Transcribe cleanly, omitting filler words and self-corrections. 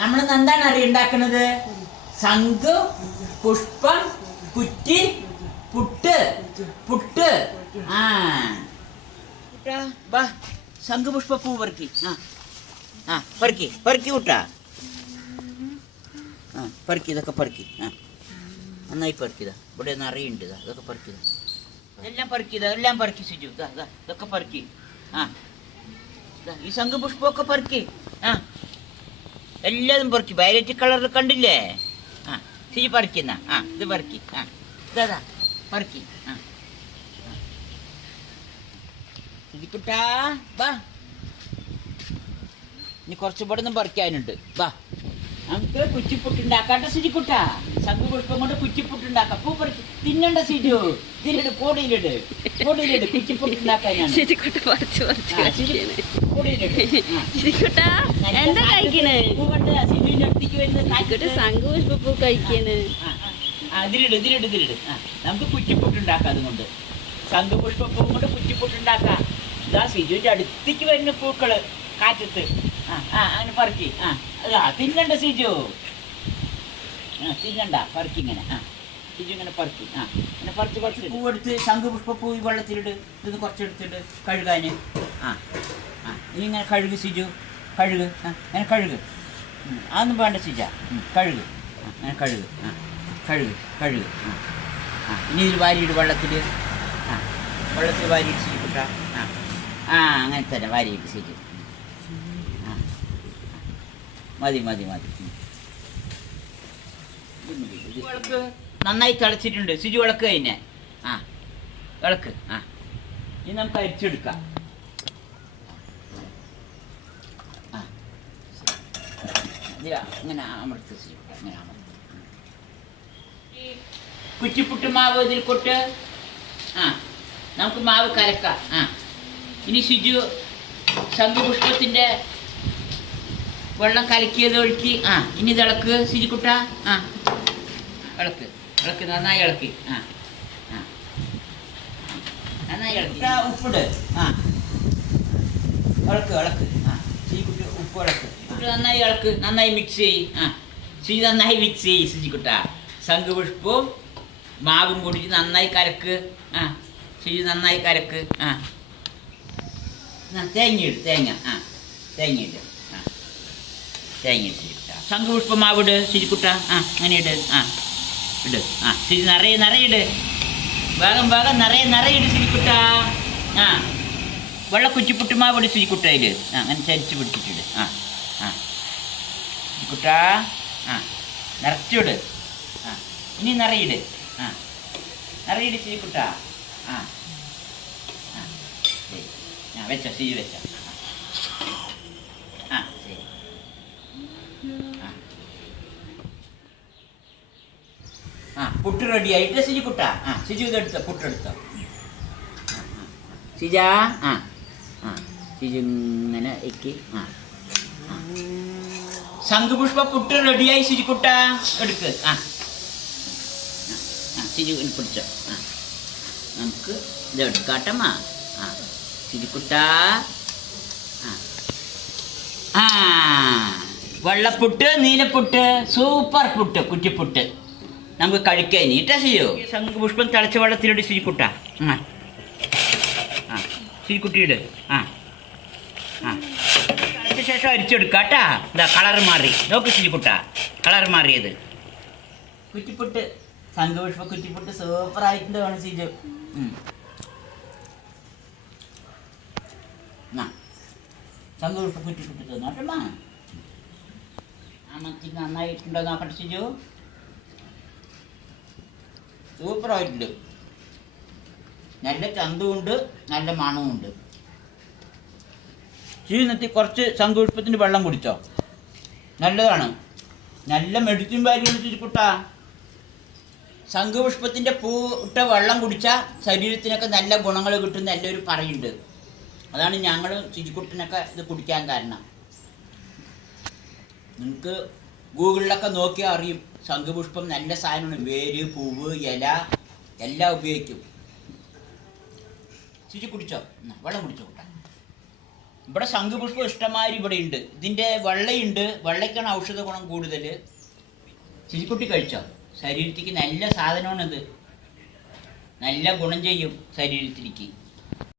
നമ്മൾ എന്താണ് ഉണ്ടാക്കുന്നത്? ശംഖ്, പുഷ്പം, കുറ്റി, പുട്ട്. പുട്ട്. ആ ബാ, ശംഖ് പുഷ്പ പൂ പെറുക്കി. പെറുക്കി പെറുക്കി കൂട്ടാ. പെറുക്കി, ഇതൊക്കെ പെറുക്കി. നന്നായി പെറുക്കിതാ. ഇവിടെ നിറയുണ്ട്. ഇതൊക്കെ പെറുക്കിതാ. എല്ലാം പെറുക്കിതാ. എല്ലാം പെറുക്കി സിജു. ഇതൊക്കെ പെറുക്കി. ഈ ശംഖ് പുഷ്പമൊക്കെ പെറുക്കി. എല്ലാതും പെറുക്കി. വയലറ്റ് കളറിൽ കണ്ടില്ലേ? സിജു പറിക്കുന്ന. ഇത് പെറുക്കി. ഇതാ പെറുക്കി. സിജിക്കുട്ടാ ബാ, ഇനി കുറച്ച് ഇവിടെ നിന്നും പറിക്കാനുണ്ട്. ബാ, നമുക്ക് കുറ്റിപ്പുട്ടുണ്ടാക്കാട്ടെ സിജിക്കുട്ടാ. ശംഖ് പുഷ്പം കൊണ്ട് കുറ്റിപ്പുട്ടുണ്ടാക്കാം. പൂ പറിച്ച് തിന്നണ്ട സിജു. ഇതിലിട്, കൂടിയിലിട്. കൂടിയിലിട്. കുറ്റിപ്പുട്ടുണ്ടാക്കാനാണ്. ഇതിലിട്. നമുക്ക് കുറ്റിപ്പുട്ടുണ്ടാക്കാം. അതുകൊണ്ട് ശംഖ് പുഷ്പപ്പൂ കൊണ്ട് കുറ്റിപ്പുട്ടുണ്ടാക്കാം. ഇതാ സിജുവിന്റെ അടുത്തേക്ക് വരുന്ന പൂക്കള് കാറ്റത്ത്. അങ്ങനെ പറക്കി. തിന്നണ്ട സിജു. തിന്നണ്ട, പറക്കി ഇങ്ങനെ. സിജു ഇങ്ങനെ പറക്കി. ഇങ്ങനെ പറിച്ച് പറിച്ച് പൂവെടുത്ത് ശംഖ് പുഷ്പപ്പൂ ഈ വെള്ളത്തിലിട്. ഇത് കുറച്ചെടുത്തിട്ട് കഴുകാന്. ഇനി ഇങ്ങനെ കഴുകു സിജു. കഴുകു. അങ്ങനെ കഴുകു. അതൊന്നും വേണ്ട സിജ. കഴുകു. അങ്ങനെ കഴുകു. കഴുകു. കഴുകു. ഇനി ഇതിൽ വാരിയിട് വെള്ളത്തിൽ. വെള്ളത്തിൽ വാരിയിട്ട് സിജുക്കുട്ട. അങ്ങനെ തന്നെ വാരിയിട്ട് സിജു. മതി മതി മതി. വിളക്ക് നന്നായി തിളച്ചിട്ടുണ്ട് സിജു. വിളക്ക് കഴിഞ്ഞേ. വിളക്ക്. ഇനി നമുക്ക് അരിച്ചെടുക്കാം. ഇങ്ങനെ അമർത്ത് സിജു. ഇങ്ങനെ അമർത്ത്. കുറ്റിപ്പുട്ട് മാവ് ഇതിൽ കൊട്ട്. നമുക്ക് മാവ് കലക്കാം. ഇനി സിജു ശംഖുപുഷ്പത്തിൻ്റെ വെള്ളം കലക്കിയത് ഒഴുക്കി. ഇനി തിളക്ക് സിജിക്കുട്ട. ഇളക്ക്. ഇളക്ക്. നന്നായി ഇളക്കി. നന്നായി ഇളക്കി. ഉപ്പിട്. ഇളക്ക്. ഇളക്ക്. സിജിക്കുട്ട ഉപ്പ് ഇളക്ക്. നന്നായി ഇളക്ക്. നന്നായി മിക്സ് ചെയ്യ്. സിജി നന്നായി മിക്സ് ചെയ്യ് സിജിക്കുട്ട. ശംഖുപുഷ്പവും മാവും കൂടിയിട്ട് നന്നായി കലക്ക്. സിജി നന്നായി കലക്ക്. തേങ്ങയിട്. തേങ്ങ. തേങ്ങയിട്. തേങ്ങ സിജിക്കുട്ട. ശംഖുപുഷ്പ മാവിട് സിജിക്കുട്ട. അങ്ങനെ ഇട്. ഇട്. സിജി നിറയെ നിറയിട്. ഭാഗം ഭാഗം നിറയെ നിറയിട് സിജിക്കുട്ട. വെള്ള കുറ്റിപ്പുട്ട് മാവിട് സിജിക്കുട്ടയിൽ. അങ്ങനെ ചരിച്ച് പിടിച്ചിട്ടിട്. സിജിക്കുട്ട. നിറച്ചിട്. ഇനി നിറയിട്. നിറയിട് സിജിക്കുട്ട. വെച്ചോ സിജി വെച്ചോ. ശരി. പുട്ട് റെഡി ആയിട്ട് സിജിക്കുട്ട. സിജു ഇതെടുത്തോ. പുട്ടെടുത്തോ സിജ. സിജു ഇങ്ങനെ എക്കി. ശംഖുപുഷ്പ പുട്ട് റെഡിയായി സിജിക്കുട്ട. എടുക്ക്. സിജു പിടിച്ചോ. നമുക്ക് ഇതെടുക്കാട്ടമ്മ. സിജിക്കുട്ട. വെള്ളപ്പുട്ട്, നീലപ്പുട്ട്, സൂപ്പർ പുട്ട്, കുറ്റിപ്പുട്ട് നമുക്ക് കഴിക്കാൻ. നീട്ടാ ചെയ്യോ. ശംഖുപുഷ്പം തിളച്ച വെള്ളത്തിലിട് സിജിക്കുട്ട. സിജിക്കുട്ടിയിട്. അതിന് ശേഷം അരിച്ചെടുക്കാട്ടാ. എന്താ കളർ മാറി. നോക്ക് സിജിക്കുട്ട. കളർ മാറിയത്. കുറ്റിപ്പുട്ട്, ശംഖുപുഷ്പ കുറ്റിപ്പുട്ട് സൂപ്പറായിട്ടുണ്ട്. വേണം സിജു. ശംഖുപുഷ്പ കുറ്റിപ്പുട്ട് തോന്നോട്ടമ്മ. മത്തി നന്നായിട്ടുണ്ടോ നോക്കട്ടെ സിജു. സൂപ്പറായിട്ടുണ്ട്. നല്ല ചന്തമുണ്ട്, നല്ല മണവുമുണ്ട്. ചീനത്തി കുറച്ച് ശംഖുപുഷ്പത്തിൻ്റെ വെള്ളം കുടിച്ചോ. നല്ലതാണ്. നല്ല മെഡിസിൻ വാല്യൂണ് സിജിക്കുട്ട. ശംഖുപുഷ്പത്തിൻ്റെ പൂ ഇട്ട വെള്ളം കുടിച്ചാൽ ശരീരത്തിനൊക്കെ നല്ല ഗുണങ്ങൾ കിട്ടും എല്ലാവരും പറയുന്നുണ്ട്. അതാണ് ഞങ്ങൾ സിജിക്കുട്ടനൊക്കെ ഇത് കുടിക്കാൻ കാരണം. നിങ്ങൾക്ക് ഗൂഗിളിലൊക്കെ നോക്കിയാൽ അറിയും. ശംഖുപുഷ്പം നല്ല സാധനമാണ്. വേര്, പൂവ്, ഇല എല്ലാം ഉപയോഗിക്കും. സിജി കുടിച്ചോ. വെള്ളം കുടിച്ചോ കൂട്ടാ. ഇവിടെ ശംഖുപുഷ്പം ഇഷ്ടമാതിരി ഇവിടെ ഉണ്ട്. ഇതിൻ്റെ വെള്ളയുണ്ട്, വെള്ളയ്ക്കാണ് ഔഷധ ഗുണം കൂടുതൽ. ശിശുക്കുട്ടി കഴിച്ചോ? ശരീരത്തിക്ക് നല്ല സാധനമാണിത്, നല്ല ഗുണം ചെയ്യും ശരീരത്തിലേക്ക്.